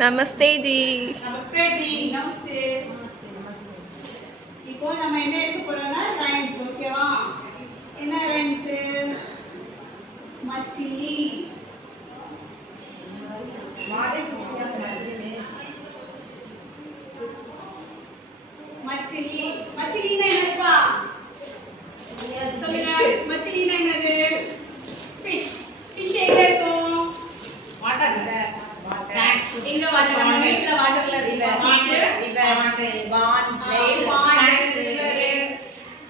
नमस्ते जी। नमस्ते जी। नमस्ते नमस्ते नमस्ते। இப்போ நம்ம என்ன எடுக்க போறோம்னா ரைம்ஸ். ஓகேவா? என்ன ரைம்ஸ்? மச்சிலி. What is மச்சிலி? மச்சிலி. மச்சிலினா என்னப்பா? சொல்லுங்க. மச்சிலினா என்னது? ஃபிஷ். ஃபிஷ் எங்க இருக்கும்? வாட்டர்ல. எங்க வாட்டர்? நம்ம வீட்ல வாட்டர்ல இருக்கு. வாட்டர் பாண்ட்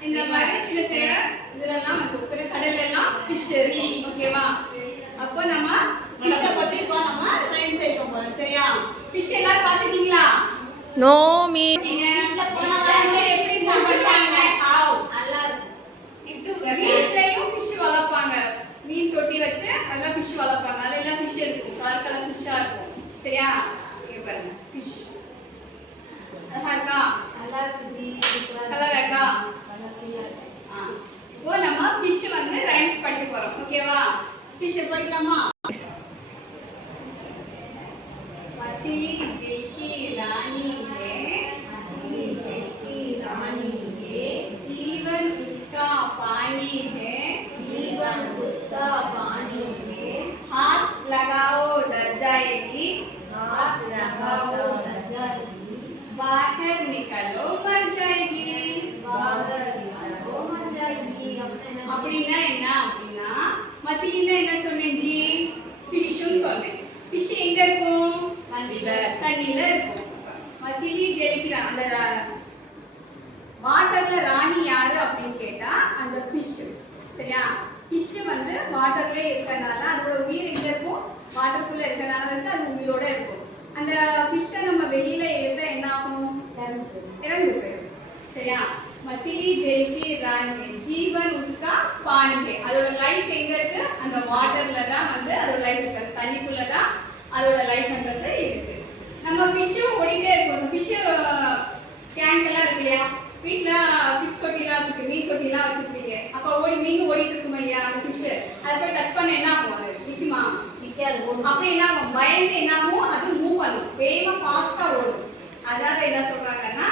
இந்த மாதிரி சின்ன சின்ன இதெல்லாம் வந்து கடல்ல எல்லாம் ஃபிஷ் இருக்கு. ஓகேவா? அப்போ நம்ம ஃபிஷ் பத்தி இப்போ நம்ம ரைம்ஸ் எழுத போறோம். சரியா? ஃபிஷ் எல்லாரும் பாத்துட்டீங்களா? नो मी நீங்க போன வாரம் எப்படி சமைச்சாங்க? ஹவுஸ் இது வீட்லயும் ஃபிஷ் வளர்ப்பாங்க. மீன் தொட்டி வச்சு அதெல்லாம் ஃபிஷ் வளர்ப்பாங்க. அதெல்லாம் ஃபிஷ் இருக்கும். கலர் கலர் ஃபிஷ்ஷா இருக்கும். சரியா? இங்க பாருங்க ஃபிஷ் நல்லா இருக்கா? நல்லா இருக்கு. கலர் இருக்கா? இப்போ நம்ம ஃபிஷ் வந்து ரைம்ஸ் படிக்க போறோம். ஓகேவா? ஃபிஷ் படிக்கலாமா? मछली जल की रानी है, मछली जल की रानी है, जीवन उसका पानी है, जीवन उसका पानी है, हाथ लगाओ डर जाएगी, हाथ लगाओ डर जाएगी, बाहर निकलो मर जाएगी, बाहर निकलो मर जाएगी. அப்படினா என்ன அப்படினா மச்சிலினா என்ன சொன்னேன் ஜி? ஃபிஷ்ஷும் சொன்னேன். ஃபிஷ் எங்க இருக்கும்? தண்ணில இருக்கும். மச்சிலி ஜெலிக்கிறான். அந்த வாட்டர்ல ராணி யாரு அப்படின்னு கேட்டா அந்த ஃபிஷ். சரியா? ஃபிஷ் வந்து வாட்டர்ல இருக்கறனால அதோட உயிர் எங்க இருக்கும்? வாட்டருக்குள்ள இருக்கறனால வந்து அது உயிரோட இருக்கும். அந்த ஃபிஷ்ஷை நம்ம வெளியில எடுத்தா என்ன ஆகும்? இறந்து போயிடும். சரியா? மச்சிலி ஜெலிக்கி ராணி ஜீவன் உஸ்கா பானி है. அதோட லைஃப் எங்க இருக்கு? அந்த வாட்டர்ல தான் வந்து அதோட லைஃப் இருக்கு. தண்ணிக்குள்ள தான் அதோட லைஃப்ன்றது இருக்கு. நம்ம ஃபிஷ்ஷும் ஓடிட்டே இருக்கும். ஃபிஷ் டேங்க் எல்லாம் இருக்கு இல்லையா? வீட்ல ஃபிஷ் தொட்டிலாம் வச்சிருக்கீங்க, மீன் தொட்டிலாம் வச்சிருப்பீங்க. அப்போ மீன் ஓடிட்டு இருக்கும் இல்லையா? அந்த ஃபிஷ் அதை போய் டச் பண்ண என்ன ஆகும்? அது நிக்குமா? நிக்காது. அப்படி என்ன ஆகும்? பயந்து என்ன ஆகும்? அது மூவ் பண்ணும். வேகமா ஃபாஸ்டா ஓடும். அதாவது என்ன சொல்றாங்கன்னா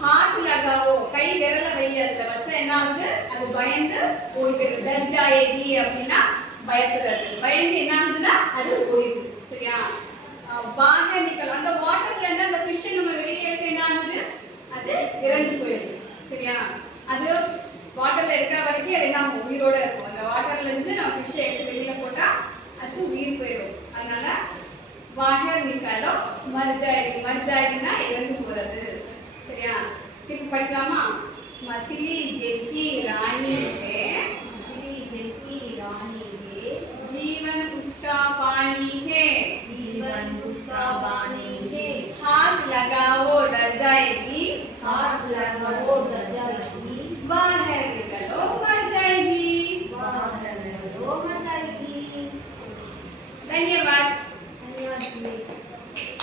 ஹார்ட் லகாவோ, கை விரல வை அதுல வச்சா என்ன ஆகுது? அது பயந்து ஓடி போயிடும். டர் ஜாயேகி அப்படின்னா பயப்படுறது. பயந்து என்ன ஆகுதுன்னா அது ஓடிடுது. சரியா? பாஹர் நிக்கல். அந்த வாட்டர்ல இருந்து அந்த ஃபிஷ் நம்ம வெளியே எடுக்க என்ன ஆகுது? அது இறந்து போயிடுது. சரியா? அது வாட்டர்ல இருக்கிற வரைக்கும் அது என்ன உயிரோட இருக்கும். அந்த வாட்டர்ல இருந்து நம்ம ஃபிஷ் எடுத்து வெளியில போட்டா அது உயிர் போயிடும். அதனால பாஹர் நிக்கலோ மர்ஜாயி. மர்ஜாயினா இறந்து போறது. சரியா? திருப்பி படிக்கலாமா? मछली जल की रानी है, मछली जल की रानी है, जीवन उसका पानी है, जीवन उसका पानी है, हाथ लगाओ डर जाएगी, हाथ लगाओ डर जाएगी, बाहर